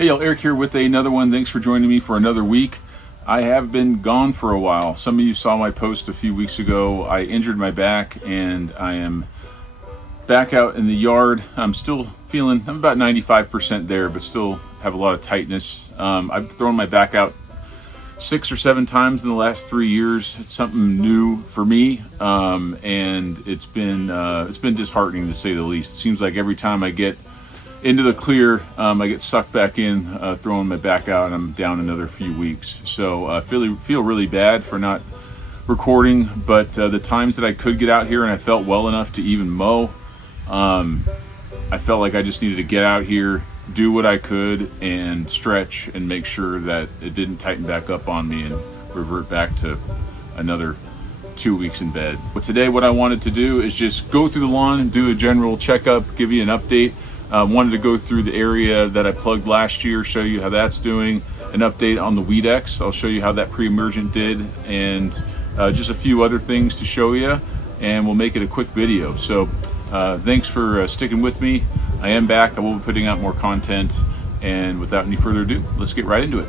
Hey y'all, Eric here with another one. Thanks for joining me for another week. I have been gone for a while. Some of you saw my post a few weeks ago. I injured my back and I am back out in the yard. I'm still feeling, I'm about 95% there, but still have a lot of tightness. I've thrown my back out 6 or 7 times in the last 3 years. It's something new for me, and it's been disheartening to say the least. It seems like every time I get into the clear, I get sucked back in, throwing my back out, and I'm down another few weeks. So I feel really bad for not recording, but the times that I could get out here and I felt well enough to even mow, I felt like I just needed to get out here, do what I could, and stretch and make sure that it didn't tighten back up on me and revert back to another 2 weeks in bed. But today what I wanted to do is just go through the lawn and do a general checkup, give you an update. Wanted to go through the area that I plugged last year, show you how that's doing, an update on the Weedex. I'll show you how that pre-emergent did, and just a few other things to show you, and we'll make it a quick video. So thanks for sticking with me. I am back. I will be putting out more content, and without any further ado, let's get right into it.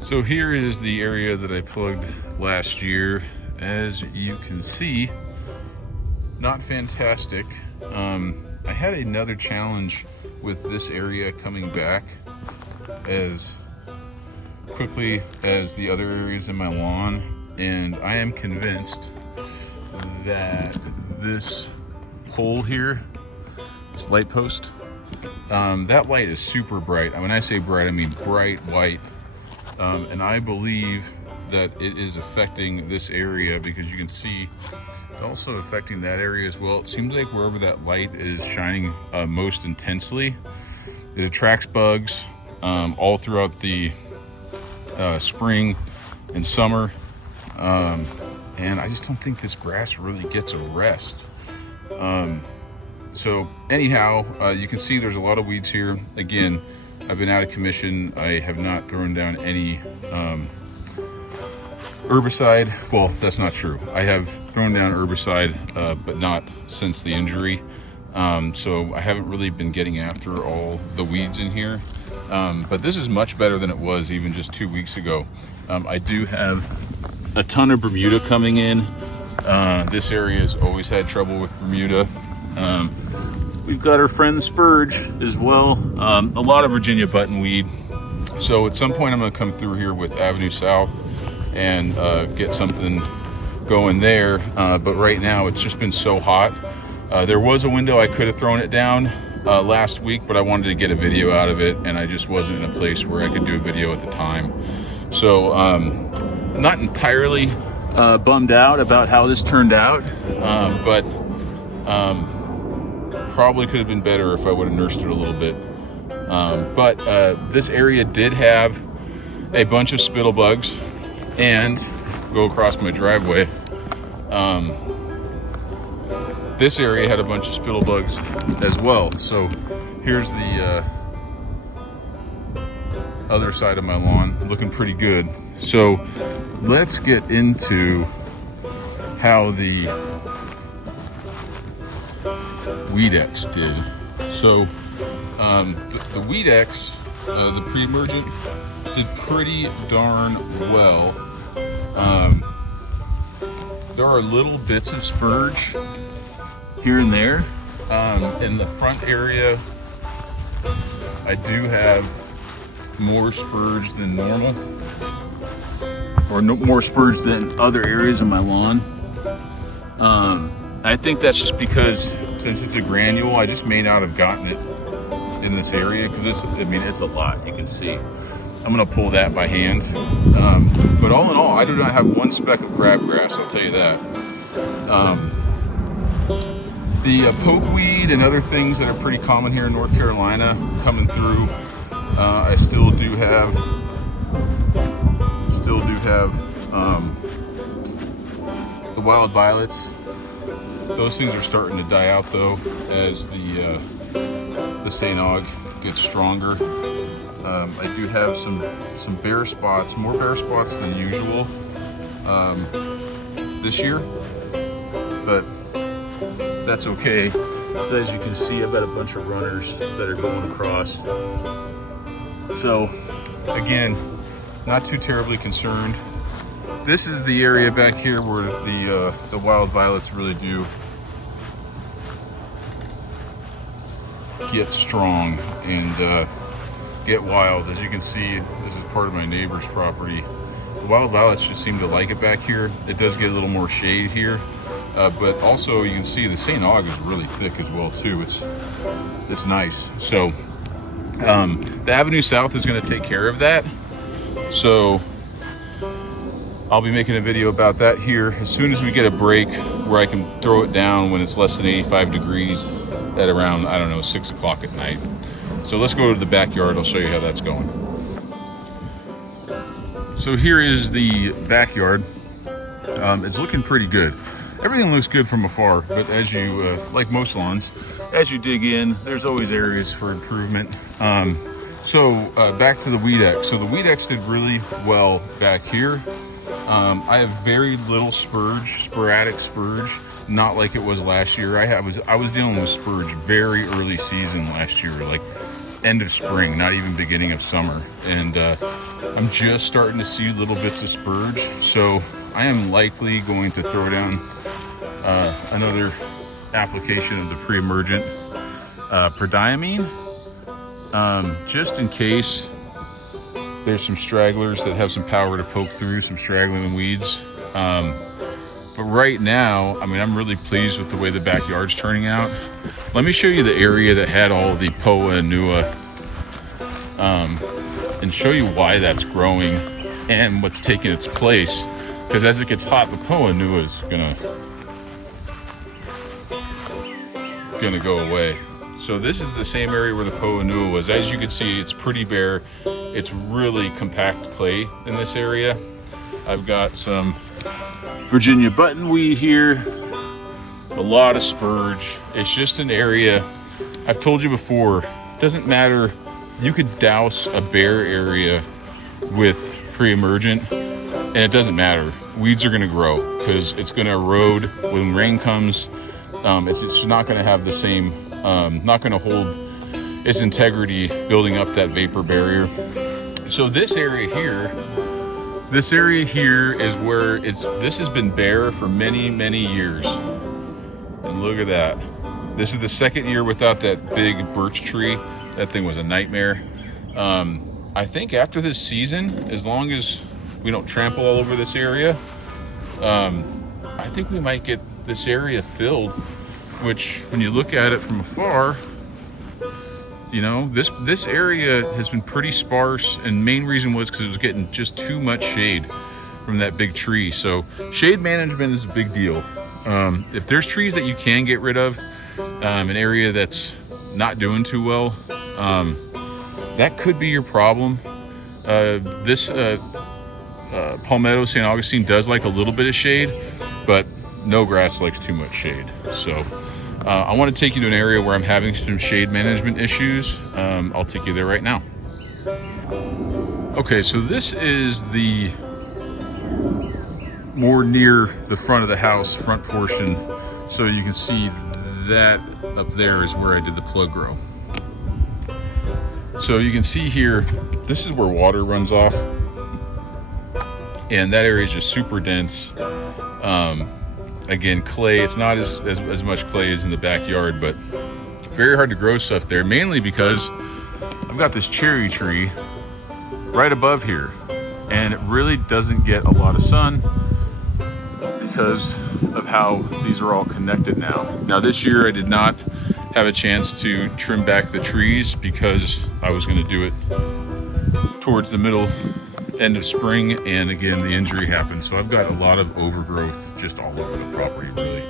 So here is the area that I plugged last year. As you can see, not fantastic. I had another challenge with this area coming back as quickly as the other areas in my lawn, and I am convinced that this pole here, this light post, that light is super bright. When I say bright, I mean bright white, and I believe that it is affecting this area because you can see also affecting that area as well. It seems like wherever that light is shining most intensely, it attracts bugs all throughout the spring and summer, and I just don't think this grass really gets a rest. So anyhow, you can see there's a lot of weeds here. Again, I've been out of commission. I have not thrown down any herbicide. Well, that's not true. I have thrown down herbicide, but not since the injury. So I haven't really been getting after all the weeds in here. But this is much better than it was even just 2 weeks ago. I do have a ton of Bermuda coming in. This area has always had trouble with Bermuda. We've got our friend Spurge as well. A lot of Virginia buttonweed. So at some point I'm gonna come through here with Avenue South and get something going there, but right now it's just been so hot. There was a window I could have thrown it down last week, but I wanted to get a video out of it, and I just wasn't in a place where I could do a video at the time. So not entirely bummed out about how this turned out, but probably could have been better if I would have nursed it a little bit. But this area did have a bunch of spittle bugs, and go across my driveway. This area had a bunch of spittle bugs as well. So here's the other side of my lawn, looking pretty good. So let's get into how the Weedex did. So the Weedex, the pre-emergent, did pretty darn well. There are little bits of spurge here and there. In the front area, I do have more spurge than normal, or more spurge than other areas of my lawn. I think that's just because since it's a granule, I just may not have gotten it in this area because it's a lot, you can see. I'm gonna pull that by hand. But all in all, I do not have one speck of crabgrass, I'll tell you that. The pokeweed and other things that are pretty common here in North Carolina coming through. I still do have the wild violets. Those things are starting to die out though as the St. Aug gets stronger. I do have some bare spots, more bare spots than usual this year, but that's okay. So as you can see, I've got a bunch of runners that are going across, So again, not too terribly concerned. This is the area back here where the wild violets really do get strong and get wild. As you can see, this is part of my neighbor's property. The wild violets just seem to like it back here. It does get a little more shade here, but also you can see the St. Aug is really thick as well too. It's nice. So the Avenue South is going to take care of that. So I'll be making a video about that here as soon as we get a break where I can throw it down when it's less than 85 degrees at around, I don't know, 6 o'clock at night. So let's go to the backyard. I'll show you how that's going. So here is the backyard. It's looking pretty good. Everything looks good from afar, but as you, like most lawns, as you dig in, there's always areas for improvement. So back to the Weed X. So the Weed X did really well back here. I have very little spurge, sporadic spurge, not like it was last year. I was dealing with spurge very early season last year, like end of spring, not even beginning of summer. And I'm just starting to see little bits of spurge. So I am likely going to throw down another application of the pre-emergent prodiamine, just in case there's some stragglers that have some power to poke through some straggling weeds. But right now, I mean, I'm really pleased with the way the backyard's turning out. Let me show you the area that had all the Poa annua, and show you why that's growing and what's taking its place. Because as it gets hot, the Poa annua is gonna go away. So this is the same area where the Poa annua was. As you can see, it's pretty bare. It's really compact clay in this area. I've got some Virginia buttonweed here, a lot of spurge. It's just an area, I've told you before, it doesn't matter. You could douse a bare area with pre-emergent and it doesn't matter. Weeds are gonna grow because it's gonna erode when rain comes. It's not gonna have the same, not gonna hold its integrity building up that vapor barrier. So this area here is where this has been bare for many, many years. And look at that. This is the second year without that big birch tree. That thing was a nightmare. I think after this season, as long as we don't trample all over this area, I think we might get this area filled, which when you look at it from afar, you know, this area has been pretty sparse, and main reason was because it was getting just too much shade from that big tree. So shade management is a big deal. If there's trees that you can get rid of, an area that's not doing too well, that could be your problem. This Palmetto St. Augustine does like a little bit of shade, but no grass likes too much shade. So I want to take you to an area where I'm having some shade management issues. I'll take you there right now. Okay, so this is the more near the front of the house, front portion. So you can see that up there is where I did the plug grow. So you can see here, this is where water runs off. And that area is just super dense. Again, clay, it's not as much clay as in the backyard, but very hard to grow stuff there, mainly because I've got this cherry tree right above here, and it really doesn't get a lot of sun because of how these are all connected now. Now this year I did not have a chance to trim back the trees because I was going to do it towards the end of spring, and again the injury happened, so I've got a lot of overgrowth just all over the property, really.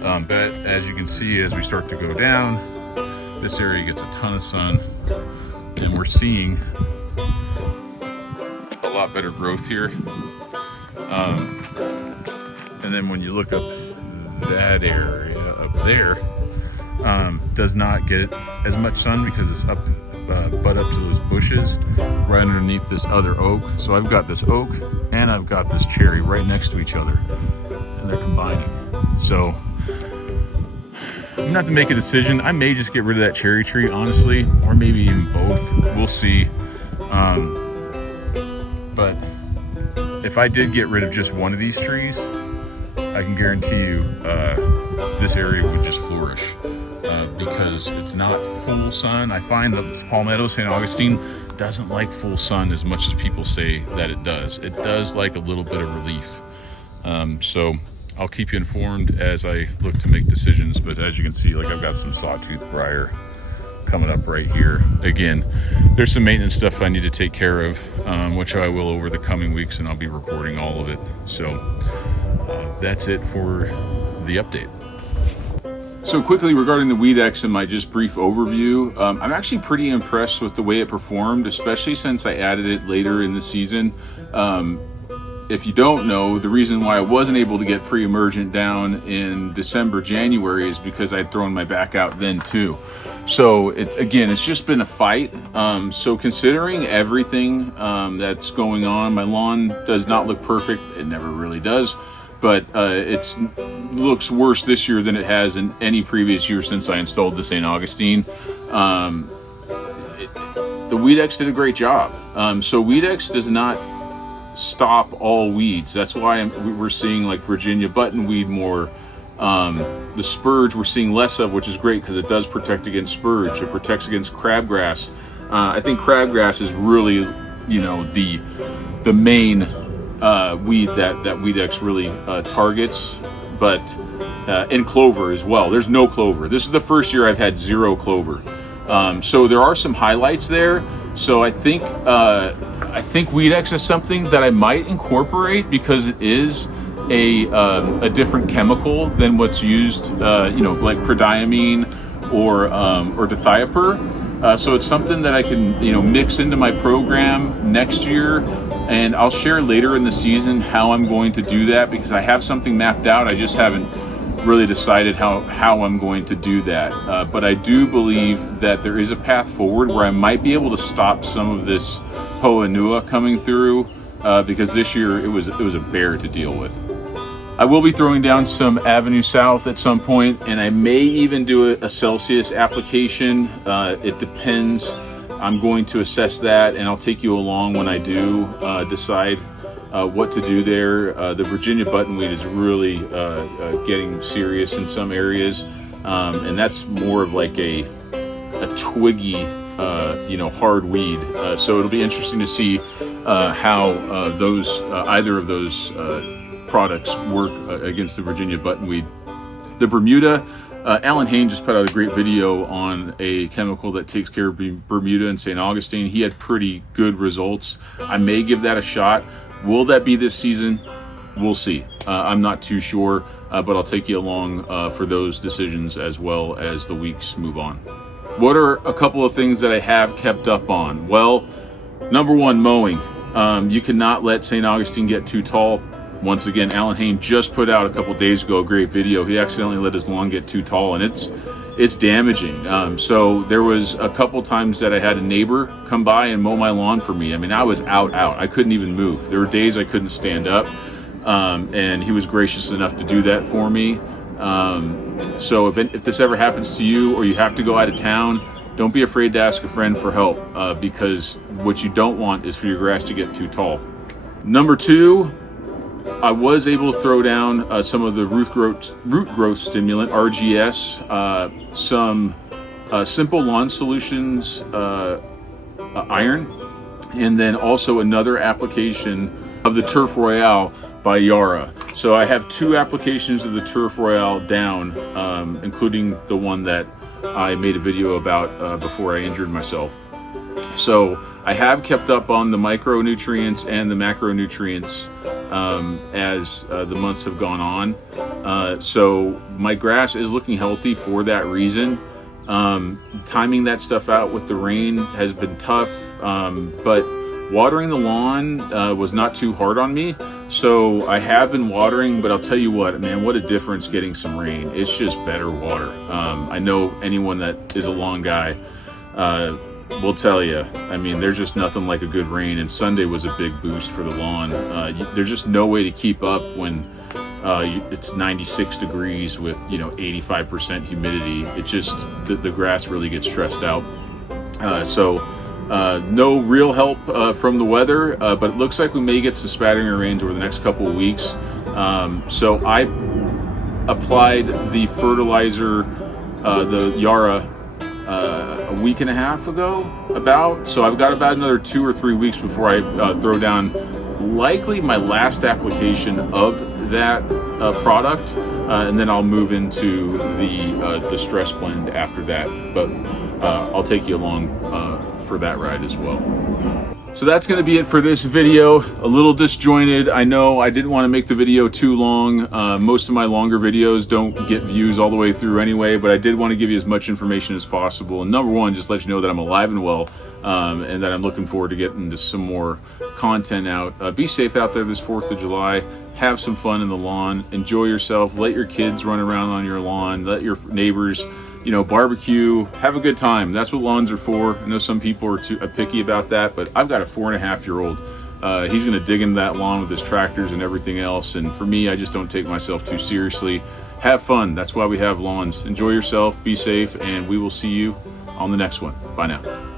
But as you can see, as we start to go down, this area gets a ton of sun, and we're seeing a lot better growth here. And then when you look up that area up there, does not get as much sun because it's up butt up to those bushes right underneath this other oak. So I've got this oak and I've got this cherry right next to each other, and they're combining. So I'm gonna have to make a decision. I may just get rid of that cherry tree, honestly, or maybe even both. We'll see. But if I did get rid of just one of these trees, I can guarantee you this area would just flourish because it's not full sun. I find that Palmetto St. Augustine doesn't like full sun as much as people say that it does. It does like a little bit of relief. So I'll keep you informed as I look to make decisions. But as you can see, like, I've got some sawtooth briar coming up right here. Again, there's some maintenance stuff I need to take care of, which I will over the coming weeks, and I'll be recording all of it. So that's it for the update. So quickly regarding the Weedex and my just brief overview, I'm actually pretty impressed with the way it performed, especially since I added it later in the season. If you don't know, the reason why I wasn't able to get pre-emergent down in December, January is because I'd thrown my back out then too. So it's just been a fight. So considering everything that's going on, my lawn does not look perfect. It never really does, but it looks worse this year than it has in any previous year since I installed the St. Augustine. The Weedex did a great job. So Weedex does not stop all weeds. That's why we're seeing like Virginia buttonweed more. The spurge we're seeing less of, which is great because it does protect against spurge. It protects against crabgrass. I think crabgrass is really, the main weed that Weedex really targets, but and clover as well. There's no clover. This is the first year I've had zero clover. So there are some highlights there. So I think Weedex is something that I might incorporate because it is a different chemical than what's used, like prodiamine or dithiopyr. So it's something that I can, mix into my program next year, and I'll share later in the season how I'm going to do that because I have something mapped out. I just haven't really decided how I'm going to do that. But I do believe that there is a path forward where I might be able to stop some of this Hoa Nua coming through because this year it was a bear to deal with. I will be throwing down some Avenue South at some point, and I may even do a Celsius application. It depends. I'm going to assess that, and I'll take you along when I do decide what to do there. The Virginia buttonweed is really getting serious in some areas, and that's more of like a twiggy, hard weed. So it'll be interesting to see how either of those products work against the Virginia buttonweed. The Bermuda, Alan Hain just put out a great video on a chemical that takes care of Bermuda and St. Augustine. He had pretty good results. I may give that a shot. Will that be this season? We'll see. I'm not too sure, but I'll take you along for those decisions as well as the weeks move on. What are a couple of things that I have kept up on? Well, number one, mowing. You cannot let St. Augustine get too tall. Once again, Alan Hain just put out a couple days ago a great video. He accidentally let his lawn get too tall, and it's damaging. So there was a couple times that I had a neighbor come by and mow my lawn for me. I mean, I was out. I couldn't even move. There were days I couldn't stand up, and he was gracious enough to do that for me. So if this ever happens to you or you have to go out of town, don't be afraid to ask a friend for help because what you don't want is for your grass to get too tall. Number two, I was able to throw down some of the root growth stimulant, RGS, some Simple Lawn Solutions iron, and then also another application of the Turf Royale by Yara. So I have two applications of the Turf Royale down, including the one that I made a video about before I injured myself. So I have kept up on the micronutrients and the macronutrients as the months have gone on. So my grass is looking healthy for that reason. Timing that stuff out with the rain has been tough, but watering the lawn was not too hard on me. So I have been watering, but I'll tell you what, man, what a difference getting some rain. It's just better water. I know anyone that is a lawn guy will tell you, I mean, there's just nothing like a good rain, and Sunday was a big boost for the lawn. There's just no way to keep up when it's 96 degrees with 85% humidity. It just the grass really gets stressed out. So No real help from the weather, but it looks like we may get some spattering rains over the next couple of weeks. So I applied the fertilizer, the Yara, a week and a half ago, so I've got about another 2 or 3 weeks before I throw down likely my last application of that product, and then I'll move into the stress blend after that, but I'll take you along for that ride as well. So that's going to be it for this video. A little disjointed. I know I didn't want to make the video too long. Most of my longer videos don't get views all the way through anyway, but I did want to give you as much information as possible. And number one, just let you know that I'm alive and well, and that I'm looking forward to getting into some more content out. Be safe out there this 4th of July. Have some fun in the lawn. Enjoy yourself. Let your kids run around on your lawn. Let your neighbors, barbecue, have a good time. That's what lawns are for. I know some people are too picky about that, but I've got a 4.5-year-old. He's gonna dig into that lawn with his tractors and everything else. And for me, I just don't take myself too seriously. Have fun. That's why we have lawns. Enjoy yourself, be safe, and we will see you on the next one. Bye now.